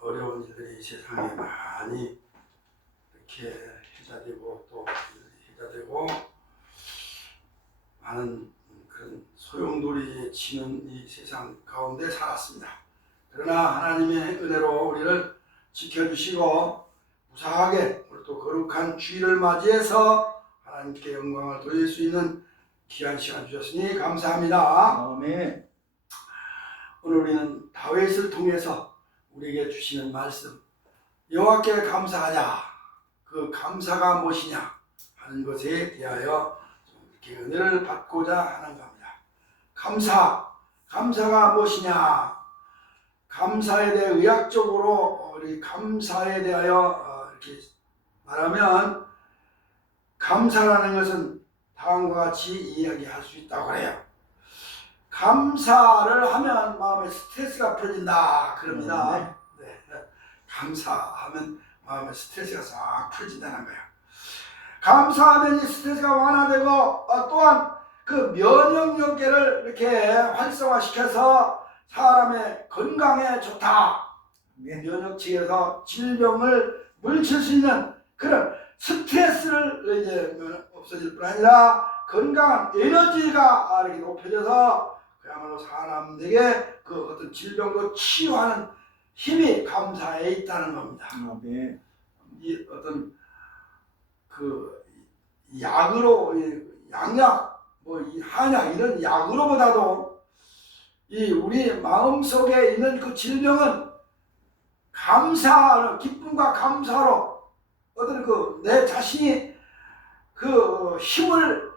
어려운 일들이 세상에 많이 이렇게 회자되고 또 회자되고 많은 그런 소용돌이 치는 이 세상 가운데 살았습니다. 그러나 하나님의 은혜로 우리를 지켜주시고 무사하게 오늘 또 거룩한 주일을 맞이해서 하나님께 영광을 돌릴 수 있는 귀한 시간 주셨으니 감사합니다. 아멘. 오늘 우리는 다윗을 통해서 우리에게 주시는 말씀, 여호와께 감사하자. 그 감사가 무엇이냐 하는 것에 대하여 이렇게 은혜를 받고자 하는 겁니다. 감사가 무엇이냐? 감사에 대해 의학적으로 우리 감사에 대하여 이렇게 말하면 감사라는 것은 다음과 같이 이야기할 수 있다고 해요. 감사를 하면 마음에 스트레스가 풀어진다 그럽니다. 네. 감사하면 마음에 스트레스가 싹 풀어진다는 거예요. 감사하면 이 스트레스가 완화되고 또한 그 면역력계를 이렇게 활성화시켜서 사람의 건강에 좋다. 면역체에서 질병을 물칠 수 있는 그런 스트레스를 이제 없어질 뿐 아니라 건강한 에너지가 이렇게 높여져서 그야말로 사람에게 그 어떤 질병도 치유하는 힘이 감사에 있다는 겁니다. 이 어떤 그 약으로 양약 이 한약 이런 약으로보다도 이 우리 마음 속에 있는 그 질병은 감사로 기쁨과 감사로 어떤 그 내 자신이 그 힘을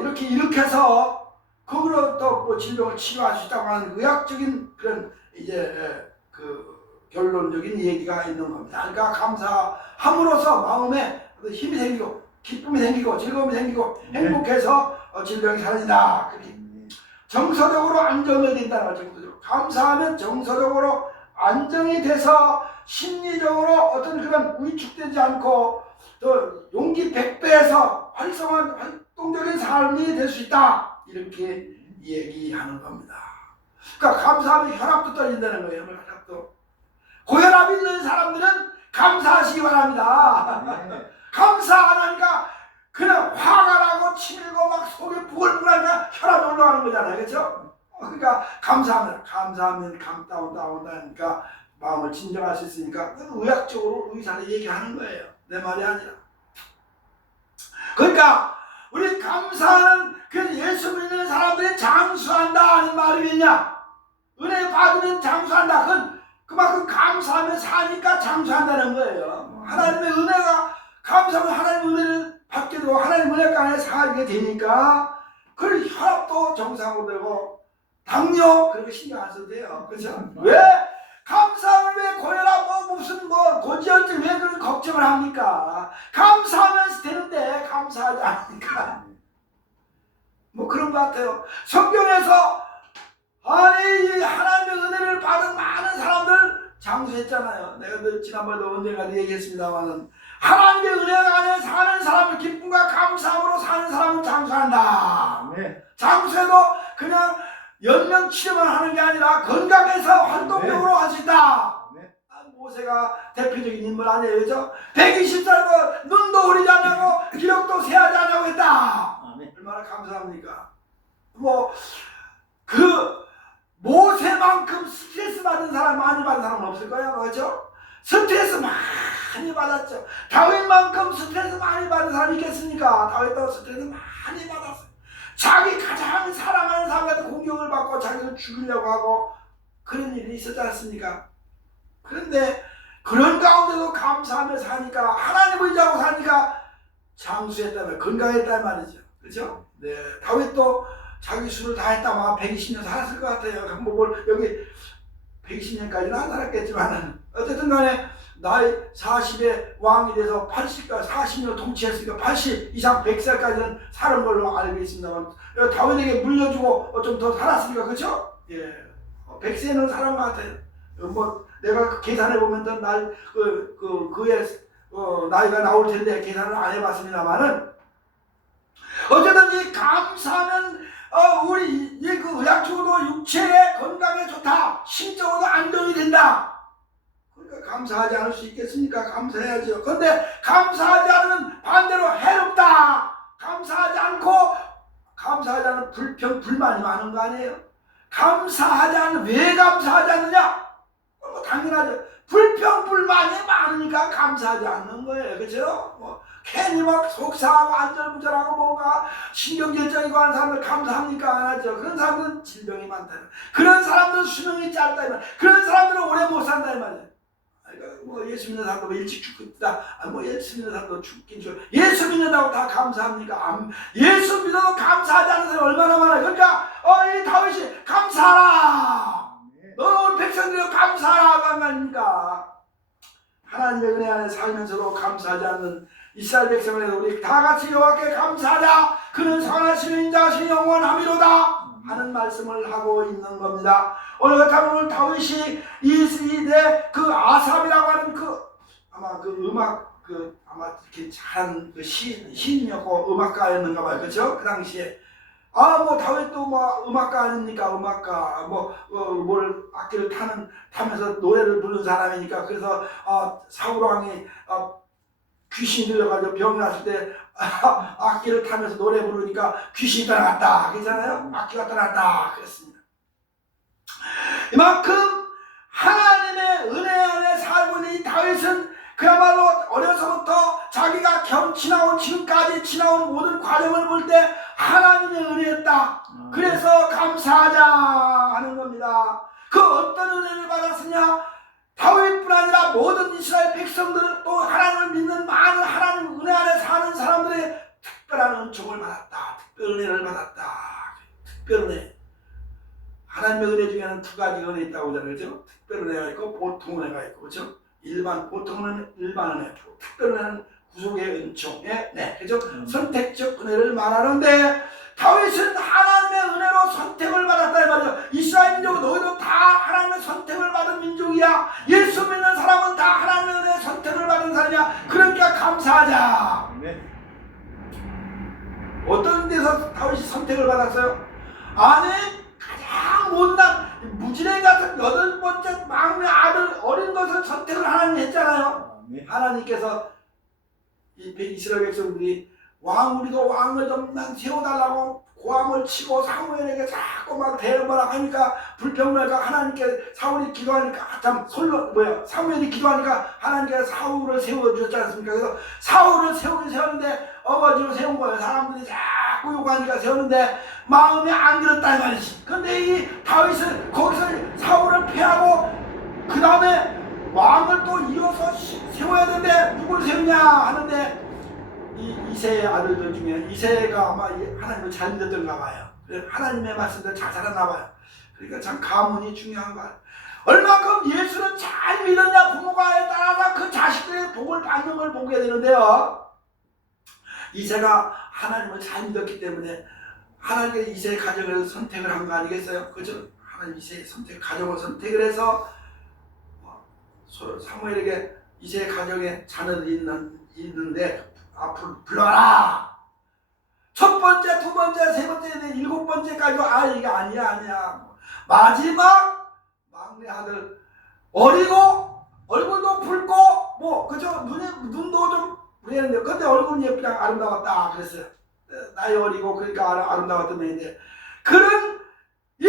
이렇게 일으켜서 그거로 또 질병을 치료할 수 있다고 하는 의학적인 그런 이제 그 결론적인 얘기가 있는 겁니다. 그러니까 감사함으로써 마음에 힘이 생기고 기쁨이 생기고 즐거움이 생기고 행복해서 질병이 사라진다. 그렇게 정서적으로 안정이 된다는 거죠. 감사하면 정서적으로 안정이 돼서 심리적으로 어떤 그런 위축되지 않고 또 용기 100배에서 활성한 활동적인 삶이 될 수 있다. 이렇게 얘기하는 겁니다. 그러니까 감사하면 혈압도 떨어진다는 거예요. 혈압도. 고혈압 있는 사람들은 감사하시기 바랍니다. 감사 안 하니까 그냥 화가 나고 치밀고 막 속이 부글부글하니까 혈압이 올라가는 거잖아요. 그렇죠? 그러니까 감사하면 다운다니까 마음을 진정할 수 있으니까 의학적으로 의사를 얘기하는 거예요. 내 말이 아니라. 그러니까 우리 감사하는 그 예수 믿는 사람들이 장수한다 하는 말이 있냐? 은혜 받으면 장수한다. 그건 그만큼 감사하면 사니까 장수한다는 거예요. 하나님의 은혜가 감사하면 하나님의 은혜를 받게 되고 하나님 은혜 안에 살게 되니까 그 혈압도 정상으로 되고 당뇨 그런 거 신경 안 써도 돼요. 그렇죠? 왜? 감사를 왜 고혈압 무슨 고지혈증 왜 그런 걱정을 합니까? 감사하면서 되는데 감사하지 않으니까 그런 것 같아요. 성경에서 아니 하나님의 은혜를 받은 많은 사람들 장수했잖아요. 내가 지난번에도 언젠가 얘기했습니다만은 하나님의 은혜 안에 사는 사람을 기쁨과 감사함으로 사는 사람은 장수한다. 장수해도 그냥 연명치료만 하는 게 아니라 건강해서 활동적으로 할 수 있다. 모세가 대표적인 인물 아니에요. 그죠? 120살고 눈도 흐리지 않냐고 기력도 세하지 않냐고 했다. 얼마나 감사합니까? 그 모세만큼 스트레스 받은 사람 많이 받은 사람은 없을 거예요. 그렇죠? 스트레스 많이 받았죠. 다윗만큼 스트레스 많이 받은 사람이 있겠습니까? 다윗도 스트레스 많이 받았어요. 자기 가장 사랑하는 사람한테 공격을 받고 자기를 죽이려고 하고 그런 일이 있었지 않습니까? 그런데 그런 가운데도 감사하며 사니까 하나님을 의지하고 사니까 장수했다면 건강했단 말이죠. 그렇죠? 네, 다윗도 자기 수를 다 했다면 120년 살았을 것 같아요. 여기 120년까지는 안 살았겠지만 어쨌든 간에 나이 40에 왕이 돼서 40년 통치했으니까 80 이상 100살까지는 사는 걸로 알고 있습니다만 다윗에게 물려주고 좀 더 살았으니까 그렇죠? 예, 100세는 살은 것 같아요. 내가 계산해보면 그의 나이가 나올 텐데 계산을 안 해봤습니다만은 어쨌든 이 감사하면 우리 그 의학적으로 육체의 건강에 좋다. 심적으로도 안정이 된다. 감사하지 않을 수 있겠습니까? 감사해야죠. 그런데 감사하지 않으면 반대로 해롭다. 감사하지 않는 불평, 불만이 많은 거 아니에요? 감사하지 않는, 왜 감사하지 않느냐? 뭐 당연하죠. 불평, 불만이 많으니까 감사하지 않는 거예요. 그죠? 괜히 막 속상하고 안절부절하고 뭔가 신경질적이고 하는 사람들 감사합니까? 안 하죠. 그런 사람들은 질병이 많다. 그런 사람들은 수명이 짧다. 그런 사람들은 오래 못 산다. 이 말이에요. 뭐 예수 믿는 사람도 일찍 죽겠다. 예수 믿는 사람도 죽긴 죽어. 예수 믿는다고 다 감사합니까? 예수 믿어도 감사하지 않는 사람이 얼마나 많아요. 그러니까 이 다윗이 감사하라. 너 우리 백성들이 감사하라고 한 거 아닙니까? 하나님의 은혜 안에 살면서도 감사하지 않는 이스라엘 백성을 해서 우리 다 같이 여호와께 감사하자. 그는 선하시는 인자하시니 영원하미로다 하는 말씀을 하고 있는 겁니다. 오늘 같은 오늘 다윗이 이 시대 그 아삽이라고 하는 아마 음악 아마 이렇게 잘한 시인이었고 음악가였는가 봐요. 그렇죠? 그 당시에 뭐 다윗도 뭐 음악가 아닙니까? 음악가 뭘 악기를 타면서 노래를 부르는 사람이니까. 그래서 사울 왕이 귀신이 들려가지고 병이 났을 때 악기를 타면서 노래 부르니까 귀신이 떠나갔다 그러잖아요. 악기가 떠났다 그랬습니다. 이만큼 하나님의 은혜 안에 살고 있는 이 다윗은 그야말로 어려서부터 자기가 지나온 지금까지 지나온 모든 과정을 볼 때 하나님의 은혜였다. 그래서 감사하자 하는 겁니다. 그 어떤 은혜를 받았으냐? 다윗뿐 아니라 모든 이스라엘 백성들 또 하나님을 믿는 많은 하나님 은혜 안에 사는 사람들의 특별한 은총을 받았다. 특별 은혜를 받았다. 특별 은혜. 하나님의 은혜 중에는 두 가지 은혜 있다고 하잖아요. 그렇죠? 특별 은혜가 있고 보통 은혜가 있고 그렇죠? 보통은 일반 은혜, 특별 은혜는 구속의 은총의 네, 그죠? 선택적 은혜를 말하는데 다윗은 하나님의 은혜로 선택을 받았다 이 말이죠. 이스라엘 민족 너희도 다 하나님의 선택을 받은 민족이야. 예수 믿는 사람은 다 하나님의 은혜의 선택을 받은 사람이야. 그러니까 감사하자. 네. 어떤 데서 다윗이 선택을 받았어요? 아니 가장 못난 무지랭이 같은 8번째 막내 아들 어린 것을 선택을 하나님이 했잖아요. 네. 하나님께서 이 이스라엘 백성들이 우리도 왕을 좀 세워달라고 고함을 치고 사무엘에게 자꾸 막 대응하라고 하니까 불평하니까 하나님께 사울이 기도하니까 사무엘이 기도하니까 하나님께서 사울을 세워주셨지 않습니까? 그래서 사울을 세우는데 어거지로 세운 거예요. 사람들이 자꾸 요구하니까 세우는데 마음에 안 들었다 이 말이지. 근데 이 다윗은 거기서 사울을 패하고 그 다음에 왕을 또 이어서 세워야 되는데 누굴 세우냐 하는데 이세의 아들들 중에 이세가 아마 하나님을 잘 믿었던가 봐요. 하나님의 말씀을 잘 살았나 봐요. 그러니까 참 가문이 중요한 거예요. 얼마큼 예수를 잘 믿었냐 부모가에 따라서 그 자식들의 복을 받는 걸 보게 되는데요. 이세가 하나님을 잘 믿었기 때문에 하나님께서 이세의 가정을 선택을 한 거 아니겠어요? 그죠? 하나님 이세의 가정을 선택을 해서 사무엘에게 이세의 가정에 자녀들이 있는데 앞으로 불러라. 첫 번째, 두 번째, 세 번째, 7번째까지도 이게 아니야. 마지막 막내 아들 어리고 얼굴도 붉고 그죠? 눈도 좀 그랬는데 근데 얼굴은 예쁘고 아름다웠다 그랬어요. 나이 어리고 그러니까 아름다웠던 애인데 그런 이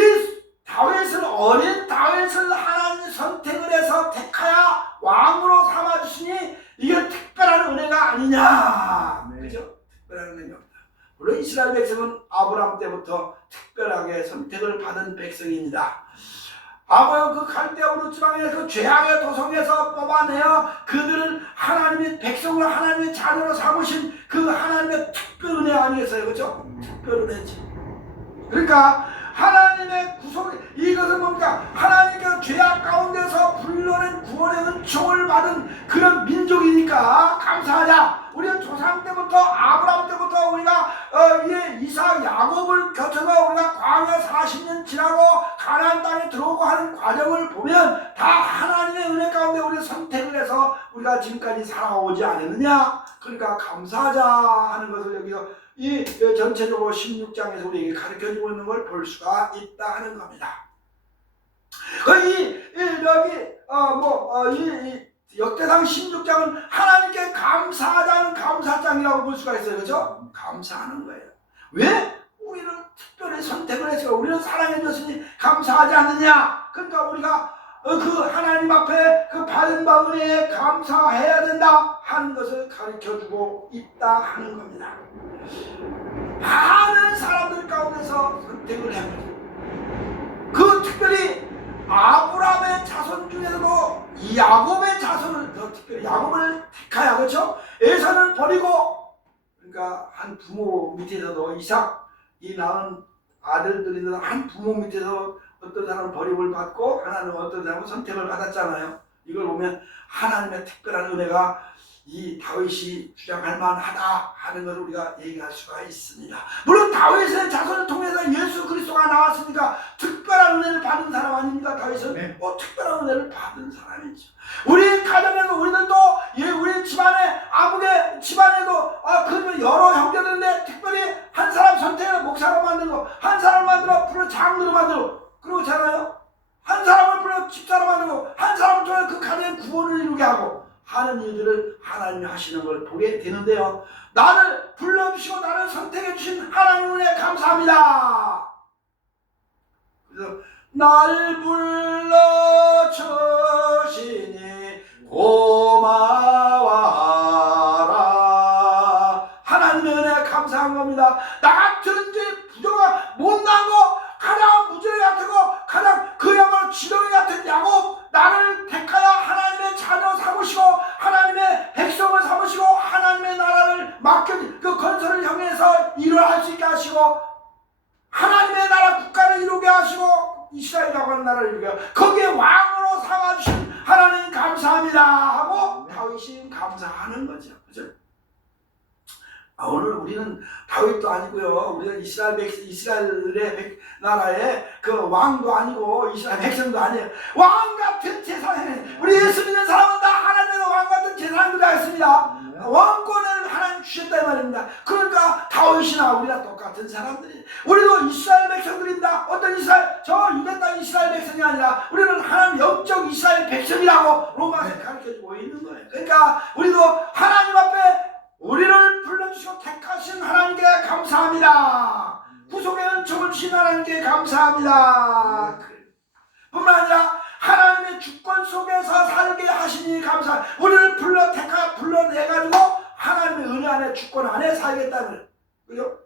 다윗을 어린 다윗을 하나님 선택을 해서 택하여 왕으로 삼아주시니 이게 특별한 은혜가 아니냐. 네. 그죠? 특별한 은혜입니다. 물론 이스라엘 백성은 아브라함 때부터 특별하게 선택을 받은 백성입니다. 아브라함 그 갈대아 우르 지방의 그 죄악의 도성에서 뽑아내어 그들을 하나님의 백성으로 하나님의 자녀로 삼으신 그 하나님의 특별 은혜 아니겠어요? 그죠? 특별 은혜지. 그러니까 하나님의 구속이 이것은 뭡니까? 하나님께서 죄악 가운데서 불러낸 구원의 은총을 받은 그런 민족이니까 감사하자. 우리는 조상 때부터 아브라함 때부터 우리가 이삭 야곱을 거쳐서 우리가 광야 40년 지나고 가나안 땅에 들어오고 하는 과정을 보면 다 하나님의 은혜 가운데 우리 선택을 해서 우리가 지금까지 살아오지 않았느냐. 그러니까 감사하자 하는 것을 여기서 이 전체적으로 16장에서 우리에게 가르쳐주고 있는 걸 볼 수가 있다 하는 겁니다. 역대상 16장은 하나님께 감사하다는 감사장이라고 볼 수가 있어요. 그렇죠? 감사하는 거예요. 왜? 우리를 특별히 선택을 했어요. 우리는 사랑해 줬으니 감사하지 않느냐. 그러니까 우리가 그 하나님 앞에 그 받은 바 은혜에 감사해야 된다 하는 것을 가르쳐주고 있다 하는 겁니다. 많은 사람들 가운데서 선택을 해보죠. 그 특별히 아브라함의 자손 중에서도 이 야곱의 자손을 더 특별히 야곱을 택하여, 그렇죠? 에서는 버리고, 그러니까 한 부모 밑에서도 이삭 이 낳은 아들들이 있는 한 부모 밑에서 어떤 사람은 버림을 받고 하나님은 어떤 사람은 선택을 받았잖아요. 이걸 보면 하나님의 특별한 은혜가 이 다윗이 주장할 만하다 하는 것을 우리가 얘기할 수가 있습니다. 물론 다윗의 자손을 통해서 예수 그리스도가 나왔으니까 특별한 은혜를 받은 사람 아닙니까? 다윗은 네. 특별한 은혜를 받은 사람이죠. 우리 가정에도 우리들도 우리 집안에 아무개 집안에도 그 여러 형제들인데 특별히 한 사람 선택을 목사로 만들고 한 사람 만들어 불러 장로로 만들고 그러잖아요. 한 사람을 불러 집사로 만들고 한 사람을 통해 그 가정의 구원을 이루게 하고 하는 일들을 하나님이 하시는 걸 보게 되는데요. 나를 불러주시고 나를 선택해 주신 하나님 은혜 감사합니다. 그래서 나를 불러주시니 고마워라. 하나님의 은혜 감사한 겁니다. 나 같은 게 부정한 못난 거 가장 무지개 같은 거 가장 그야말로 지렁이 같은 야곱 나를 택하여 하나님의 자녀 삼으시고 하나님의 백성을 삼으시고 하나님의 나라를 맡겨 그 건설을 향해서 일을 수 있게 하시고 하나님의 나라 국가를 이루게 하시고 이스라엘이라고 하는 나라를 이루게 하고 거기에 왕으로 삼아주신 하나님 감사합니다 하고 다윗이 감사하는 거죠. 그죠? 오늘 우리는 다윗도 아니고요. 우리는 이스라엘의 나라의 그 왕도 아니고 이스라엘 백성도 아니에요. 왕 같은 재산에 우리 예수 믿는 사람은 다 하나님의 왕 같은 재산을 가졌습니다. 왕권을 하나님 주셨다 이 말입니다. 그러니까 다윗이나 우리랑 똑같은 사람들이 우리도 이스라엘 백성들입니다. 어떤 이스라엘? 저 유대 땅 이스라엘 백성이 아니라 우리는 하나님 영적 이스라엘 백성이라고 로마서 가르쳐주고 있는 거예요. 그러니까 우리도 하나님 앞에 우리를 불러주시고 택하신 하나님께 감사합니다. 구속의 은총을 주신 하나님께 감사합니다. 뿐만 아니라 하나님의 주권 속에서 살게 하시니 감사합니다. 우리를 불러내가지고 하나님의 은혜 안에 주권 안에 살겠다는 거죠.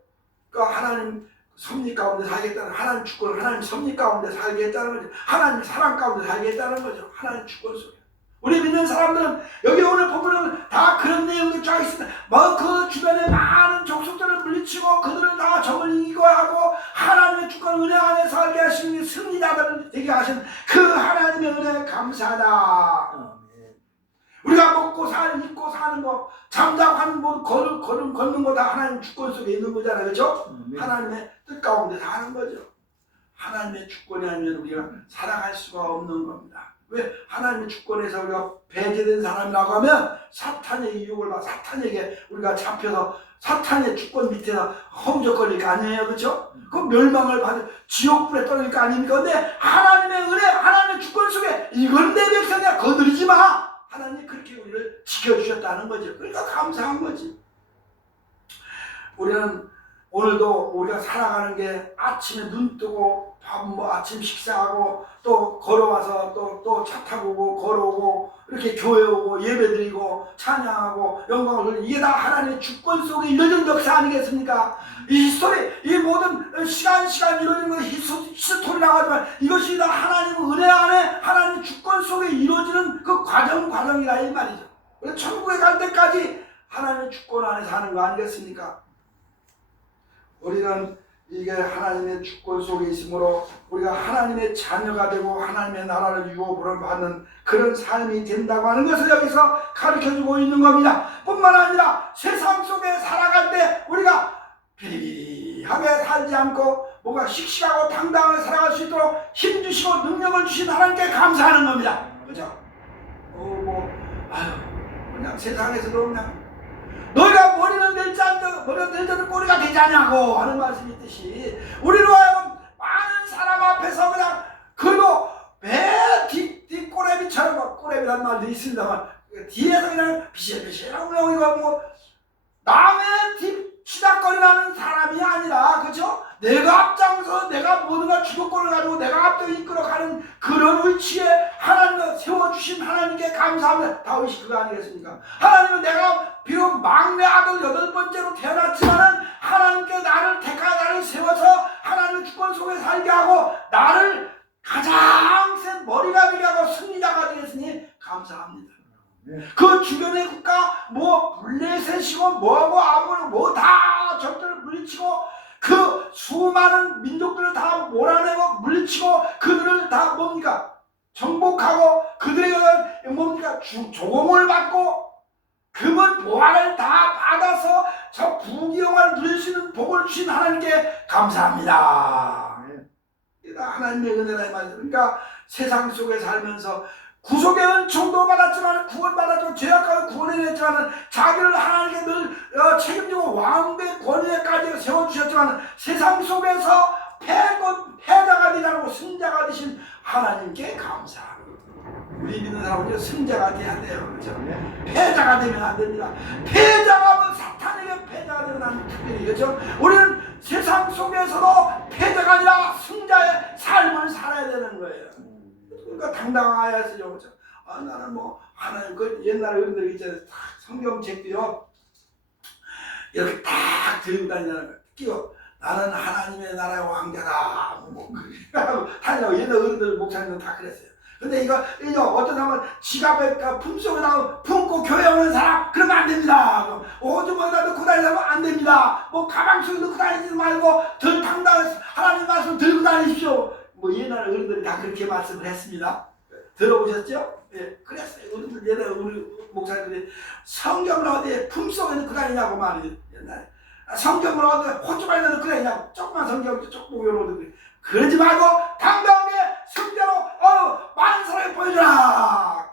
그러니까 하나님 섭리 가운데 살겠다는 하나님 주권, 하나님 섭리 가운데 살겠다는 거죠. 하나님 사랑 가운데 살겠다는 거죠. 하나님 주권 속에. 우리 믿는 사람들은 여기 오늘 보면은 다 그런 내용이 쫙 있습니다. 그 주변에 많은 족속들을 물리치고 그들을 다 적을 이기고 하고 하나님의 주권 은혜 안에 살게 하시는 승리자들을 되게 하신 그 하나님의 은혜에 감사하다. 우리가 먹고 입고 사는 거, 잠자고 하는 거, 걷는 거 다 하나님 주권 속에 있는 거잖아요. 그렇죠? 하나님의 뜻 가운데 사는 거죠. 하나님의 주권이 아니면 우리가 살아갈 수가 없는 겁니다. 왜? 하나님의 주권에서 우리가 배제된 사람이라고 하면 사탄의 유혹을 받아 사탄에게 우리가 잡혀서 사탄의 주권 밑에서 허우적거릴 거 아니에요. 그렇죠? 그 멸망을 받을 지옥불에 떨어질 거 아닙니까? 근데 하나님의 은혜, 하나님의 주권 속에 이건 내 백성이야 거느리지 마. 하나님이 그렇게 우리를 지켜주셨다는 거죠. 그러니까 감사한 거지. 우리는 오늘도 우리가 살아가는 게 아침에 눈 뜨고 아침 식사하고 또 걸어와서 또 차 타고 오고 걸어오고 이렇게 교회 오고 예배드리고 찬양하고 영광을 돌리고 이게 다 하나님의 주권 속에 이루어진 역사 아니겠습니까? 이 히스토리, 이 모든 시간 이루어지는 것은 히스토리라고 하지만 이것이 다 하나님의 은혜 안에 하나님의 주권 속에 이루어지는 그 과정이라 이 말이죠. 우리 천국에 갈 때까지 하나님의 주권 안에 사는 거 아니겠습니까? 우리는 이게 하나님의 주권 속에 있으므로 우리가 하나님의 자녀가 되고 하나님의 나라를 유업으로 받는 그런 삶이 된다고 하는 것을 여기서 가르쳐주고 있는 겁니다. 뿐만 아니라 세상 속에 살아갈 때 우리가 비리비리하게 살지 않고 뭔가 씩씩하고 당당하게 살아갈 수 있도록 힘주시고 능력을 주신 하나님께 감사하는 겁니다. 그죠? 그냥 세상에서도 그냥 너희가 머리는 될지 머리는 될지는 꼬리가 되지 않냐고 하는 말씀이 있듯이 우리로 하여금 많은 사람 앞에서 그냥 그리고 배 뒷꼬레비처럼 꼬레비라는 말도 있습니다만 뒤에서 그냥 비실비실하고 그냥 뭐 남의 뒷 치닥거리라는 사람이 아니라, 그렇죠? 내가 앞장서 내가 모든 걸 주도권을 가지고 내가 앞서 이끌어가는 그런 위치에 하나님을 세워주신 하나님께 감사합니다. 다윗이 그거 아니겠습니까? 하나님은 내가 비록 막내 아들 8번째로 태어났지만은 하나님께 나를 나를 세워서 하나님의 주권 속에 살게 하고 나를 가장 센 머리가 되게 하고 승리자가 되겠으니 감사합니다. 그 주변의 국가 뭐 블레셋이고 뭐하고 아무리 뭐 다 적들을 물리치고 그 수많은 민족들을 다 몰아내고 물리치고 그들을 다 뭡니까 정복하고 그들에게 뭡니까 조공을 받고 금은 보화를 다 받아서 저 부귀영화를 누릴 수 있는 복을 주신 하나님께 감사합니다. 하나님의 은혜라 이 말이죠. 그러니까 세상 속에 살면서 구속의 은총도 받았지만 구원받았지만 죄악과도 구원해냈지만 자기를 하나님께 늘 책임지고 왕의 권위에까지 세워주셨지만 세상 속에서 패자가 되라고 승자가 되신 하나님께 감사합니다. 우리 믿는 사람은 승자가 돼야 돼요. 그렇죠? 패자가 되면 안 됩니다. 패자가 뭐 사탄에게 패자가 되면 안 됩니다. 그렇죠? 우리는 세상 속에서도 패자가 아니라 승자의 삶을 살아야 되는 거예요. 그러니까 당당해야 쓰죠. 그렇죠? 나는 뭐 하나님 그 옛날에 어른들이 있잖아요. 성경책도요 이렇게 딱 들고 다니는 거 끼워 나는 하나님의 나라의 왕자다 뭐 다니라고 옛날 어른들 목사님들 다 그랬어요. 근데 이거 어떤 사람은 지갑에 품속에다가 품고 교회 오는 사람 그러면 안 됩니다. 오줌에다 넣고 다니면 안 됩니다. 뭐 가방 속에 넣고 다니지 말고 덜 당당해서 하나님 말씀 들고 다니십시오. 뭐 옛날 어른들이 다 그렇게 말씀을 했습니다. 들어보셨죠? 예, 그랬어요. 어른들 옛날에 우리 목사님들이 성경을 어디에 품속에 넣고 다니냐고 말이에요. 옛날에 성경을 어디에 호주방에 넣고 다니냐고 조그만 성경 조금 요런 그러지 말고 당당하게 승자로 만사를 보여주라.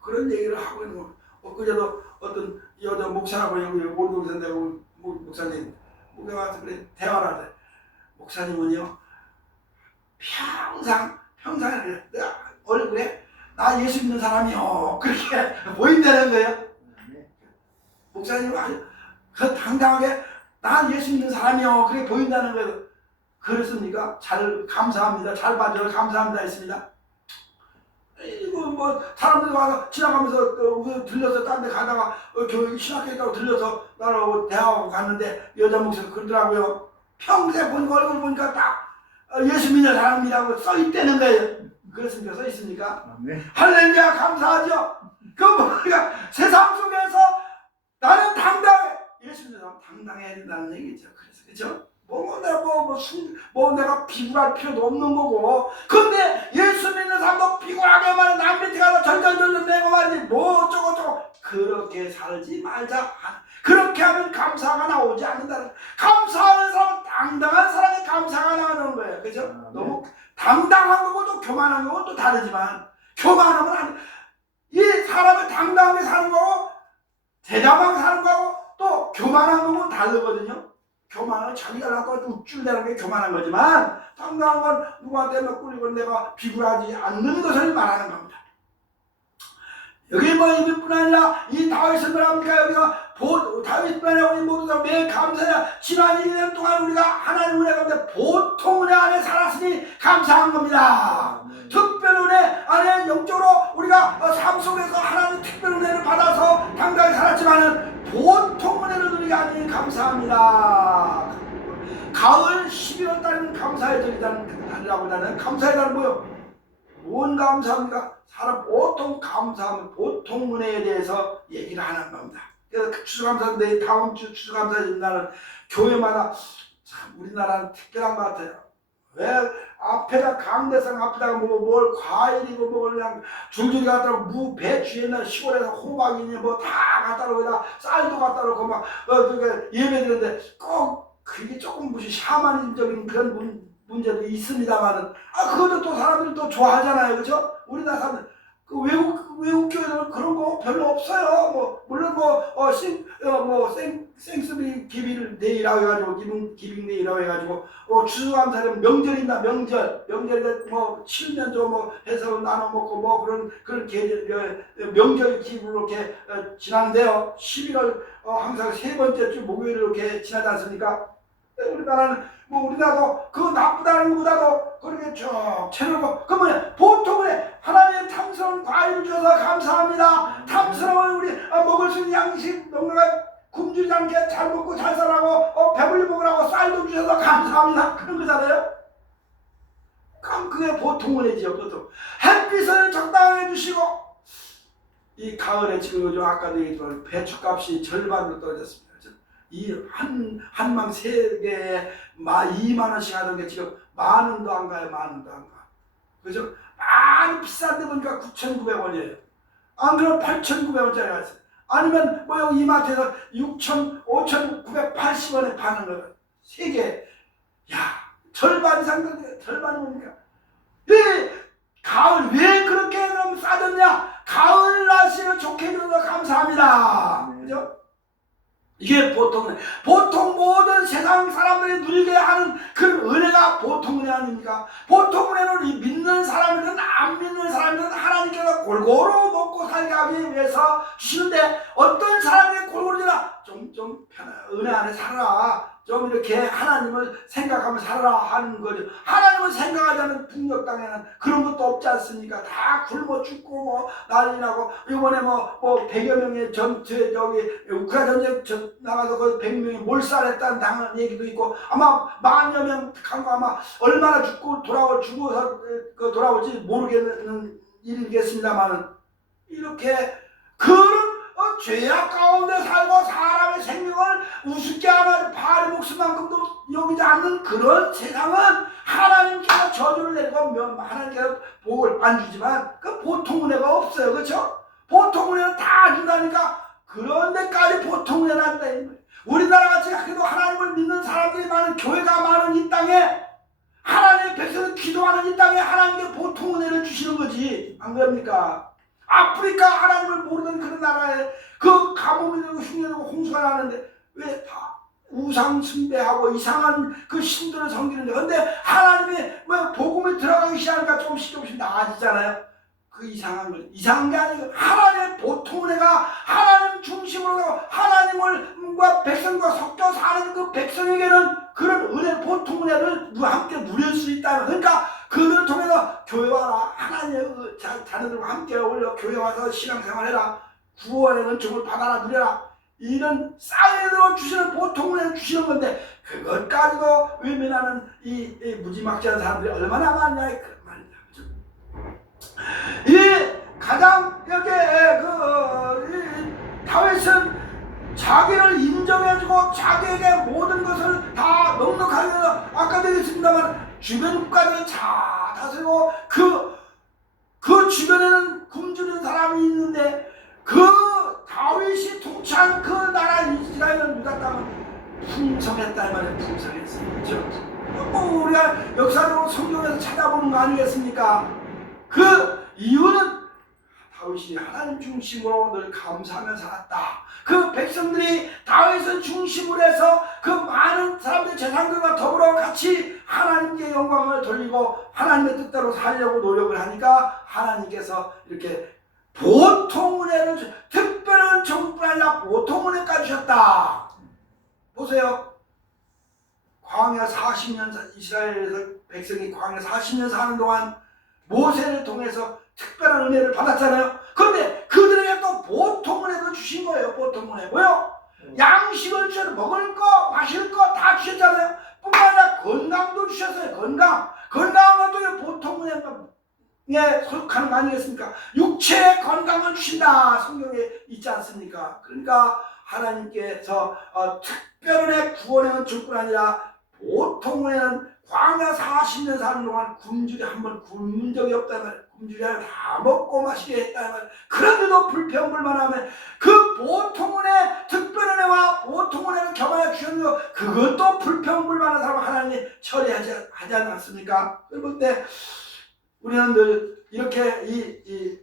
그런 얘기를 하고 있는 거. 그제도 어떤 여자 목사라고 여기 모르고 목사님 목에 와서 그래 대화를 하대. 목사님은요 평생 내가 얼굴에 나 예수 믿는 사람이요 그렇게 보인다는 거예요. 목사님은 아주 당당하게 난 예수 믿는 사람이요 그렇게 보인다는 거예요. 그렇습니까? 잘 감사합니다. 잘 봐줘서 감사합니다 했습니다. 이거 뭐 사람들이 와서 지나가면서 들려서 딴 데 가다가 교육 신학교에 있다고 들려서 나하고 대화하고 갔는데 여자 목사가 그러더라고요. 평생 본 얼굴 보니까 딱 예수 믿는 사람이라고 써있다는 거예요. 그렇습니까? 써있습니까? 네. 할렐루야 감사하죠. 그 뭐가 세상 속에서 나는 당당해 예수 믿는 사람 당당해야 된다는 얘기죠. 그래서 그렇죠? 내가 비굴할 필요도 없는 거고 근데 예수 믿는 사람도 비굴하게만 남 밑에 가서 절절절절 내고 말이지 뭐 어쩌고 그렇게 살지 말자. 그렇게 하면 감사가 나오지 않는다는 감사하는 사람은 당당한 사람이 감사가 나오는 거예요. 그죠? 네. 너무 당당한 거고 또 교만한 거고 또 다르지만 교만하면 이 사람을 당당하게 사는 거고 대담하게 사는 거고 또 교만한 거고 다르거든요. 교만은 자기가 낳고 우쭐대는 게 교만한 거지만 당당한 건 누구한테 막 꿀리고 내가 비굴하지 않는 것을 말하는 겁니다. 여기 뭐 이뿐 아니라 이 다윗은 뭐랍니까? 여기가 다윗뿐 아니라 우리 모두가 매일 감사해야 지난 1년 동안 우리가 하나님 은혜 가운데 보통 은혜 안에 살았으니 감사한 겁니다. 특별 은혜 안에 영적으로 우리가 삶 속에서 하나님 특별 은혜를 받아서 당당히 살았지만은 보통 은혜를 누리게 하니 감사합니다. 가을 11월 달은 감사의 달이라고 하는 감사의 달은 뭐요? 뭔 감사합니까? 사람 보통 감사하면 보통 은혜에 대해서 얘기를 하는 겁니다. 그래서 추수감사인데 다음 주 추수감사의 날은 교회마다 참 우리나라는 특별한 것 같아요. 왜 앞에다 강대상 앞에다가 뭘 과일이고 뭐 그냥 줄줄이 갖다 놓고 무 배추 옛날 시골에서 호박이니 뭐 다 갖다 놓고 다 쌀도 갖다 놓고 막 예배 드는데 꼭 그게 조금 무슨 샤머니즘적인 그런 문제도 있습니다만은 그것도 또 사람들이 또 좋아하잖아요. 그렇죠? 우리나라 사람들 그 외국 교회들은 그런 거 별로 없어요. 물론 생스비 기빙 데이라고 해가지고 기빙 데이라고 해가지고 추수감사절 명절이나 명절에 7년조 해서 나눠 먹고 그런 계절 명절 기분으로 이렇게 지나는데요. 11월 항상 세 번째 주 목요일 이렇게 지나지 않습니까? 우리나라도 그 나쁘다는 것보다도 그렇게 쭉 채우고 그러면 보통은 하나님의 탐스러운 과일을 주셔서 감사합니다. 탐스러운 우리 먹을 수 있는 양식 농가가 굶주리지 않게 잘 먹고 잘 살라고 배불리 먹으라고 쌀도 주셔서 감사합니다. 그런 거잖아요. 그럼 그게 보통 은혜지요. 보통 햇빛을 적당히 주시고 이 가을에 지금 요즘 아까도 얘기했지만 배추값이 절반으로 떨어졌습니다. 이 한망 3개에 2만원씩 하던 게 지금 10,000원도 안 가요. 10,000원도 안 가. 그죠? 많이 비싼데 보니까 9,900원이에요. 안 그러면 8,900원짜리 갔어요. 아니면 여기 이마트에서 5,980원에 파는 거예요. 3개. 야, 절반 이상, 절반이 뭡니까? 이 가을 왜 그렇게 그럼 싸졌냐? 가을 날씨를 좋게 해줘서 감사합니다. 그죠? 이게 보통 모든 세상 사람들이 누리게 하는 그 은혜가 보통 은혜 아닙니까? 보통 은혜는 이 믿는 사람이든 안 믿는 사람이든 하나님께서 골고루 먹고 살게 하기 위해서 주시는데 어떤 사람이 골고루 좀 은혜 안에 살아라. 좀 이렇게 하나님을 생각하며 살아라 하는 거죠. 하나님을 생각하지 않는 북녘 땅에는 그런 것도 없지 않습니까? 다 굶어 죽고 난리 나고 이번에 100여 명의 전투에 우크라이나 전쟁 나가서 그 100명이 몰살했다는 당한 얘기도 있고 아마 10,000여 명 간거 아마 얼마나 죽어서 돌아올지 모르겠는 일이겠습니다만 이렇게 그런 죄악 가운데 살고 사람의 생명을 우습게 하는 바리 목숨만큼도 여기지 않는 그런 세상은 하나님께서 저주를 내리고 하나님께서 복을 안 주지만 그 보통 은혜가 없어요. 그렇죠? 보통 은혜는 다 준다니까 그런 데까지 보통 은혜는 한다. 우리나라 같이 그래도 하나님을 믿는 사람들이 많은 교회가 많은 이 땅에 하나님의 백성을 기도하는 이 땅에 하나님께 보통 은혜를 주시는 거지. 안 그럽니까? 아프리카 하나님을 모르는 그런 나라에 그 가뭄이 되고 흉년이 되고 홍수가 나는데 왜 다 우상 숭배하고 이상한 그 신들을 섬기는데 근데 하나님이 복음에 들어가기 시작하니까 조금씩 나아지잖아요. 그 이상한 게 아니고 하나님의 보통 은혜가 하나님 중심으로 하나님과 백성과 섞여 사는 그 백성에게는 그런 은혜 보통 은혜를 함께 누릴 수 있다는 그러니까 그걸 통해서 교회 와라. 하나님의 자녀들과 함께 어울려 교회 와서 신앙생활해라. 구원의 은총을 받아라 누려라. 이런 사인으로 주시는 보통 은혜를 주시는 건데 그것까지도 외면하는 이 무지막지한 사람들이 얼마나 많냐 그런 말이다. 그죠? 이 가장 이렇게 다윗은 자기를 인정해주고 자기에게 모든 것을 다 넉넉하게 해서 아까도 얘기했습니다만 주변 국가들이 다 다스리고 그 주변에는 굶주린 사람이 있는데 그 다윗이 통치한 그 나라 이스라엘은 유다 땅은 풍성했다 이 말이에요. 풍성했어요. 그렇죠? 우리가 역사적으로 성경에서 찾아보는 거 아니겠습니까? 그 이유는 다윗이 하나님 중심으로 늘 감사하며 살았다. 그 백성들이 다윗을 중심으로 해서 그 많은 사람들 재산들과 더불어 같이 하나님께 영광을 돌리고 하나님의 뜻대로 살려고 노력을 하니까 하나님께서 이렇게 보통 은혜를 특별한 정뿐 아니라 보통 은혜까지 주셨다. 보세요. 광야 40년 이스라엘에서 백성이 광야 40년 사는 동안 모세를 통해서 특별한 은혜를 받았잖아요. 그런데 그들에게 또 보통 은혜도 주신 거예요. 보통 은혜 뭐요? 양식을 주셔서 먹을 거 마실 거 다 주셨잖아요. 뿐만 아니라 건강도 주셨어요. 건강한 것도 보통 은혜에 속하는 거 아니겠습니까? 육체의 건강을 주신다. 성경에 있지 않습니까? 그러니까 하나님께서 특별한 은혜 구원의 은총뿐 아니라 보통 은혜는 광야 40년 사는 동안 굶주리 한번 굶은 적이 없다는 말이에요. 굶주리 다 먹고 마시게 했다는 말이에요. 그런데도 불평불만하면 그 보통 은혜, 특별 은혜와 보통 은혜를 겸하여 주셨는데 그것도 불평불만한 사람 하나님이 처리하지 않았습니까? 그런데 우리는 늘 이렇게 이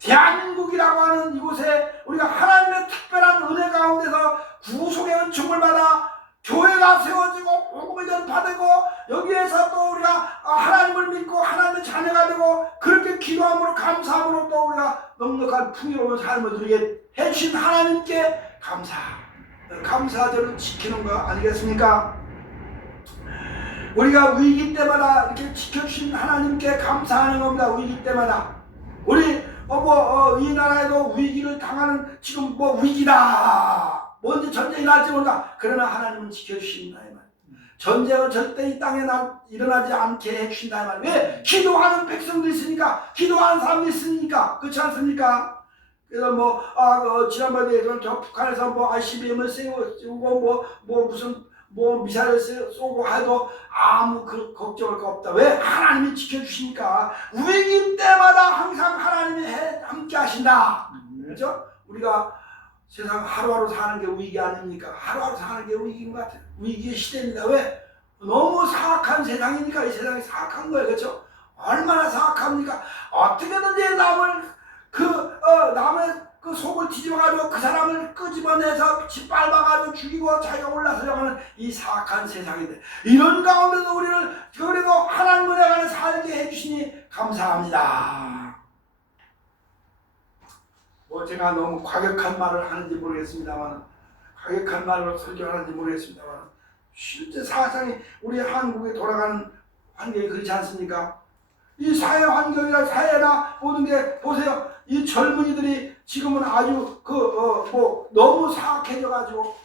대한민국이라고 예수라고 하는 이곳에 우리가 하나님의 특별한 은혜 가운데서 구속의 은총을 받아 교회가 세워지고 복음을 전파되고 여기에서 또 우리가 하나님을 믿고 하나님의 자녀가 되고 그렇게 기도함으로 감사함으로 또 우리가 넉넉한 풍요로운 삶을 누리게 해주신 하나님께 감사절을 지키는 거 아니겠습니까? 우리가 위기 때마다 이렇게 지켜주신 하나님께 감사하는 겁니다. 위기 때마다 우리 이 나라에도 위기를 당하는 지금 위기다. 뭔지 전쟁이 날지 모른다. 그러나 하나님은 지켜주신다 이 말. 전쟁은 절대 이 땅에 일어나지 않게 해주신다 이 말. 왜? 기도하는 백성들이 있으니까, 기도하는 사람들이 있으니까. 그렇지 않습니까? 그래서 지난번에 저 북한에서 ICBM을 쏘고 무슨 미사일을 쏘고 해도 아무 걱정할 거 없다. 왜? 하나님이 지켜주시니까. 위기 때마다 항상 하나님이 함께 하신다. 그렇죠? 우리가 세상 하루하루 사는 게 위기 아닙니까? 하루하루 사는 게 위기인 것 같아요. 위기의 시대입니다. 왜? 너무 사악한 세상이니까. 이 세상이 사악한 거예요. 그렇죠? 얼마나 사악합니까? 어떻게든지 남의 그 속을 뒤집어가지고 그 사람을 끄집어내서 짓밟아가지고 죽이고 자기가 올라서려고 하는 이 사악한 세상인데, 이런 가운데도 우리를 그래도 하나님 은혜 안에 살게 해주시니 감사합니다. 제가 너무 과격한 말을 하는지 모르겠습니다만, 과격한 말로 설교하는지 모르겠습니다만, 실제 사상이 우리 한국에 돌아가는 환경이 그렇지 않습니까? 이 사회 환경이나 사회나 모든 게 보세요. 이 젊은이들이 지금은 아주 너무 사악해져가지고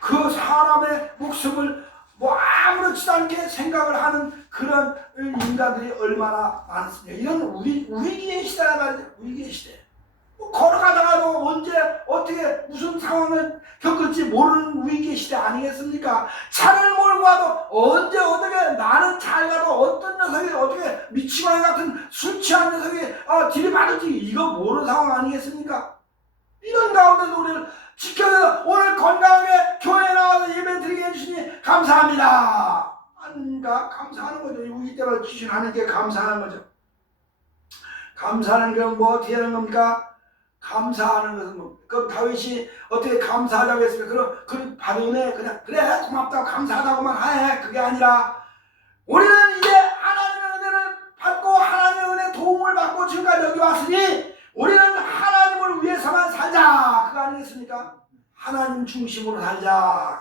그 사람의 목숨을 아무렇지도 않게 생각을 하는 그런 인간들이 얼마나 많습니까? 이런 위기의 시대란 말이죠. 위기의 시대. 걸어가다가도 언제 어떻게 무슨 상황을 겪을지 모르는 위기의 시대 아니겠습니까? 차를 몰고 가도 언제 어떻게, 나는 잘 가도 어떤 녀석이 어떻게 미치광이 같은 술 취한 녀석이 들이받을지 이거 모르는 상황 아니겠습니까? 이런 가운데도 우리를 지켜서 오늘 건강하게 교회에 나와서 예배 드리게 해주시니 감사합니다. 아닌가? 감사하는 거죠. 이 위기 때문에 주신 하나님께 감사하는 거죠. 감사하는 건 어떻게 하는 겁니까? 감사하는 것은 그럼 다윗이 어떻게 감사하자고 했습니까? 그럼 받으네 그냥 그래 고맙다고 감사하다고만 해. 그게 아니라 우리는 이제 하나님의 은혜를 받고 하나님의 은혜 도움을 받고 지금까지 여기 왔으니 우리는 하나님을 위해서만 살자. 그거 아니겠습니까? 하나님 중심으로 살자.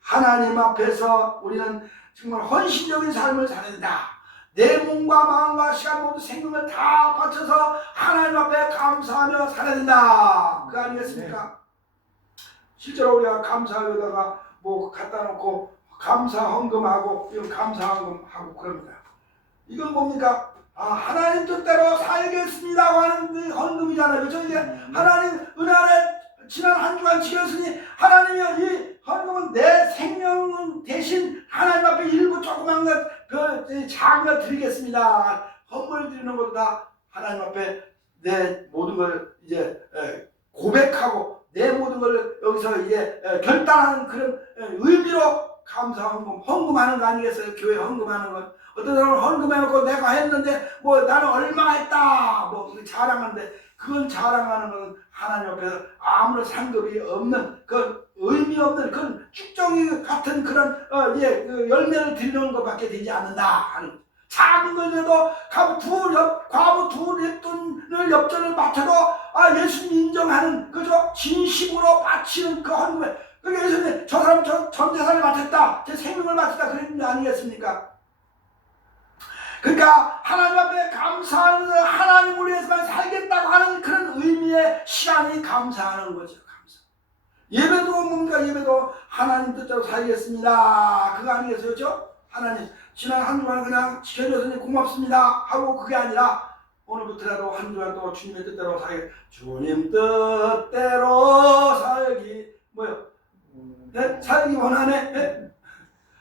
하나님 앞에서 우리는 정말 헌신적인 삶을 살아야 된다. 내 몸과 마음과 시간 모두 생명을 다 바쳐서 하나님 앞에 감사하며 살아야 된다. 그거 아니겠습니까? 실제로 우리가 감사하려다가 갖다 놓고 감사 헌금하고 이건 감사 헌금하고 그럽니다. 이건 뭡니까? 하나님 뜻대로 살겠습니다고 하는 그 헌금이잖아요. 그렇죠? 이게 하나님 은혜 안에 지난 한 주간 지켰으니 하나님이 이 헌금은 내 생명 대신 하나님 앞에 일부 조그만 것 작은 것 드리겠습니다. 헌물 드리는 것보다 하나님 앞에 내 모든 걸 이제 고백하고 내 모든 걸 여기서 이제 결단하는 그런 의미로 감사 헌금하는 거 아니겠어요? 교회 헌금하는 것. 어떤 사람은 헌금해놓고 내가 했는데 나는 얼마 했다 자랑하는데, 그건 자랑하는 건 하나님 앞에서 아무런 상급이 없는 그 의미 없는 그런 쭉정이 같은 그런 열매를 드리는 것밖에 되지 않는다 하는. 작은 것에도 과부 두 랩돈을 엽전을 바쳐도 예수님 인정하는 그저 진심으로 바치는 그 헌금에, 그게 예수님 저 사람 전 재산을 바쳤다, 제 생명을 바쳤다 그런 게 아니겠습니까? 그러니까 하나님 앞에 감사하는, 하나님을 위해서만 살겠다고 하는 그런 의미의 시간이 감사하는 거죠. 감사. 예배도 뭡니까? 예배도 하나님 뜻대로 살겠습니다. 그거 아니겠어요? 그렇죠? 하나님 지난 한 주간 그냥 지켜줘서 고맙습니다 하고 그게 아니라 오늘부터라도 한 주간 또 주님의 뜻대로 살기, 주님 뜻대로 살기 네? 살기 원하네? 네?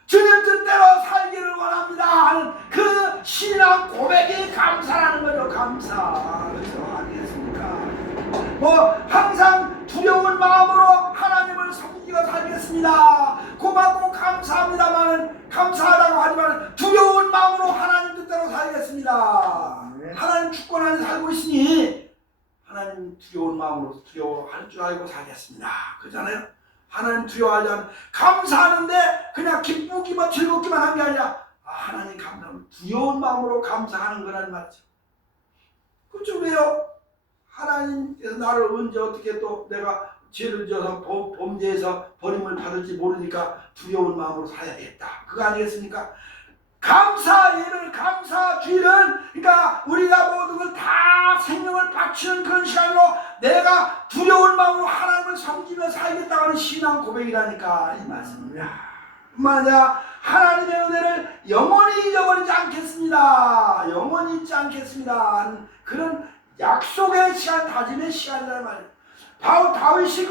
주님 뜻대로 살기를 원합니다 하는 그 신앙 고백이 감사라는 거죠. 감사. 그렇죠? 아니겠습니까? 항상 두려운 마음으로 하나님을 섬기고 살겠습니다. 고맙고 감사합니다만, 감사하다고 하지만 두려운 마음으로 하나님 뜻대로 살겠습니다. 하나님 주권 안에 살고 있으니 하나님 하나님 두려운 마음으로 두려워할 줄 알고 살겠습니다. 그렇잖아요. 하나님 두려워하지 않는, 감사하는데 그냥 기쁘기만 즐겁기만 한 게 아니라 하나님 감사하면 두려운 마음으로 감사하는 거란 말이죠. 그렇죠. 왜요? 하나님께서 나를 언제 어떻게 또 내가 죄를 지어서 범죄해서 버림을 받을지 모르니까 두려운 마음으로 살아야겠다. 그거 아니겠습니까? 감사 예를, 감사 주일은, 그러니까 우리가 모든 걸 다 생명을 바치는 그런 시간으로 내가 두려운 마음으로 하나님을 섬기며 살겠다고 하는 신앙 고백이라니까 이 말씀입니다. 뿐만 아니라 하나님의 은혜를 영원히 잊어버리지 않겠습니다. 영원히 잊지 않겠습니다 하는 그런 약속의 시간, 다짐의 시간이란 말이에요. 다윗이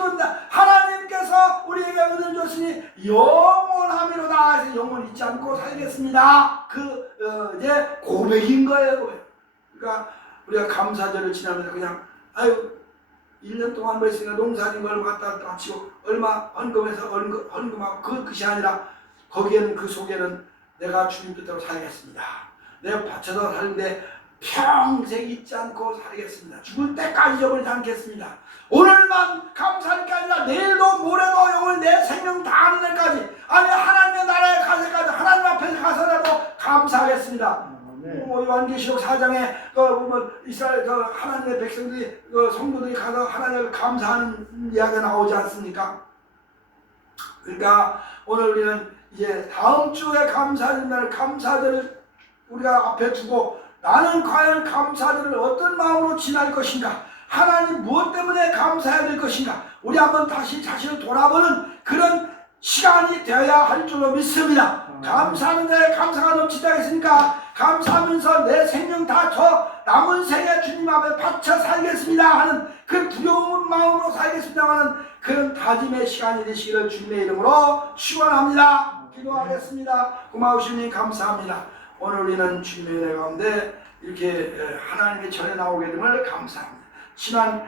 하나님께서 우리에게 은혜를 줬으니 영원하미로다 해서 영원히 잊지 않고 살겠습니다. 이제 고백인 거예요. 고백. 그러니까 우리가 감사절을 지나면서 그냥 1년 동안 뭐 했으니까 농사진 걸 갖다 바치고 얼마 헌금해서 헌금하고 그것이 아니라 거기에는, 그 속에는 내가 주님 뜻대로 살겠습니다. 내가 바쳐서 사는데 평생 잊지 않고 살겠습니다. 죽을 때까지 잊어버리지 않겠습니다. 오늘만 감사할 게 아니라 내일도 모레도 영원히 내 생명 다하는 날까지, 아니 하나님의 나라에 갈 때까지 하나님 앞에 가서라도 감사하겠습니다. 요한계시록 4장에 보면 이스라엘 하나님의 백성들이 성도들이 가서 하나님을 감사하는 이야기가 나오지 않습니까? 그러니까 오늘 우리는 이제 다음 주에 감사하는 날, 감사절을 우리가 앞에 두고 나는 과연 감사절을 어떤 마음으로 지날 것인가, 하나님 무엇 때문에 감사해야 될 것인가, 우리 한번 다시 자신을 돌아보는 그런 시간이 되어야 할 줄로 믿습니다. 감사하는 자에 감사가 넘치지 않겠습니까? 감사하면서 내 생명 다 저 남은 생에 주님 앞에 바쳐 살겠습니다 하는 그 두려운 마음으로 살겠습니다 하는 그런 다짐의 시간이 되시기를 주님의 이름으로 축원합니다. 기도하겠습니다. 고마우신 주님 감사합니다. 오늘 우리는 주님의 은혜 가운데 이렇게 하나님의 전에 나오게 됨을 감사합니다. 지난